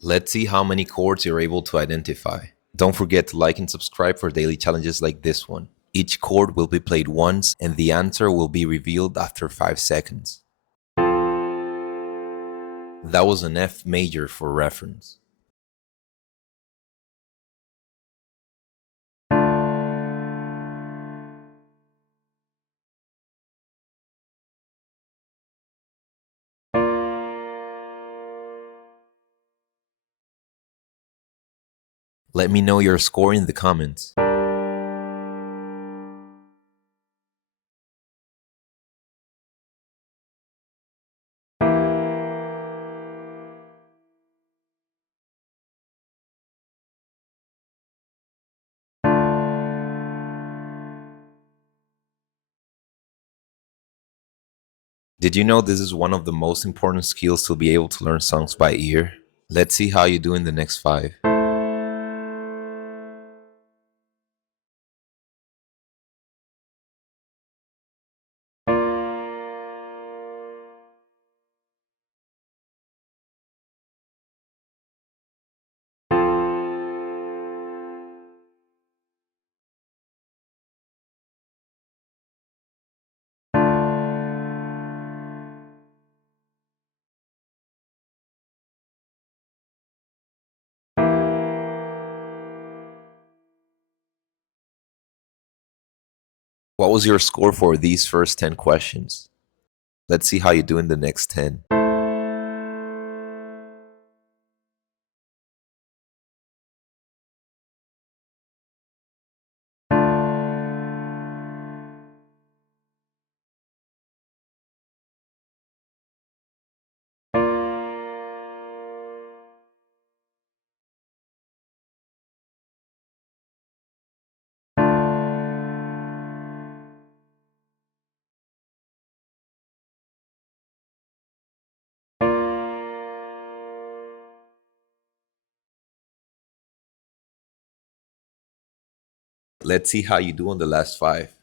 Let's see how many chords you're able to identify. Don't forget to like and subscribe for daily challenges like this one. Each chord will be played once and the answer will be revealed after 5 seconds. That was an F major for reference. Let me know your score in the comments. Did you know this is one of the most important skills to be able to learn songs by ear? Let's see how you do in the next 5. What was your score for these first 10 questions? Let's see how you do in the next 10. Let's see how you do on the last 5.